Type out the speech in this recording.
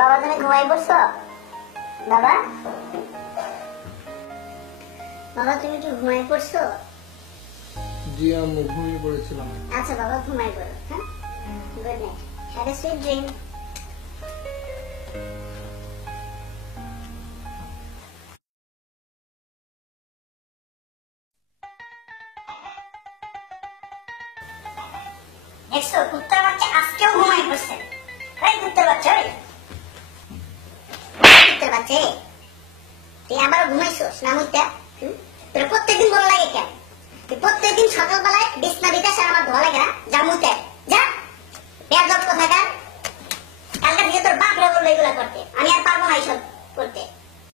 বাবা তুমি ঘুমাই পড়ছো? বাবা বাবা তুমি কি ঘুমাই পড়ছো? জি আম্মু, ঘুমিয়ে পড়েছিলাম। আচ্ছা বাবা ঘুমাই পড়ো। হ্যাঁ, good night, have a sweet dream. দেখছো কুত্তার বাচ্চা আজকেও ঘুমাই পড়ছে। এই কুত্তার বাচ্চা, এই কুত্তার বাচ্চা, তুই আবারও ঘুমাইছোস না? মুইটা তোর প্রত্যেকদিন বল লাগে কেন? তুই প্রত্যেকদিন সকালবেলায় বিছনা বিছাস আর আমার ধোয়া লাগে না? যা মুইটা যা, বেয়াদব কোথাকার। কালকে থেকে তোর বাপরা বললো এগুলা করতে, আমি আর পারবো না এইসব করতে।